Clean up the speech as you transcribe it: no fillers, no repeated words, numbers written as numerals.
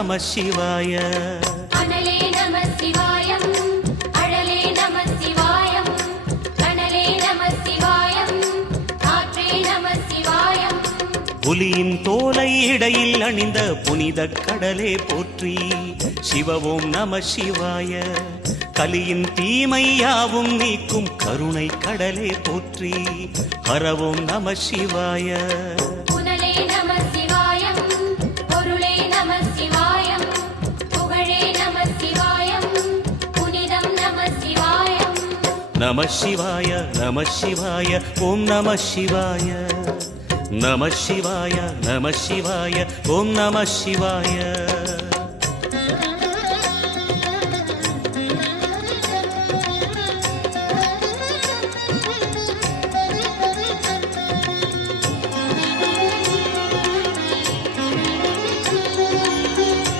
நம சிவாய. அனலே நம சிவாயம், அழலே நம சிவாயம், கனலே நம சிவாயம், காற்றே நம சிவாயம். புலியின் தோலை இடையில் அணிந்த புனித கடலே போற்றி. சிவவோம் நம சிவாய. கலியின் தீமையாவும் நீக்கும் கருணை கடலே போற்றி. ஹரவோம் நம சிவாய. புனலே நம சிவாயம், பொருளே நம சிவாயம், புகழே நம சிவாயம், புனிதம் நம சிவாயம். நம சிவாய நம சிவாய ஓம் நம சிவாய. நம சிவாய நம சிவாய ஓம் நம சிவாய.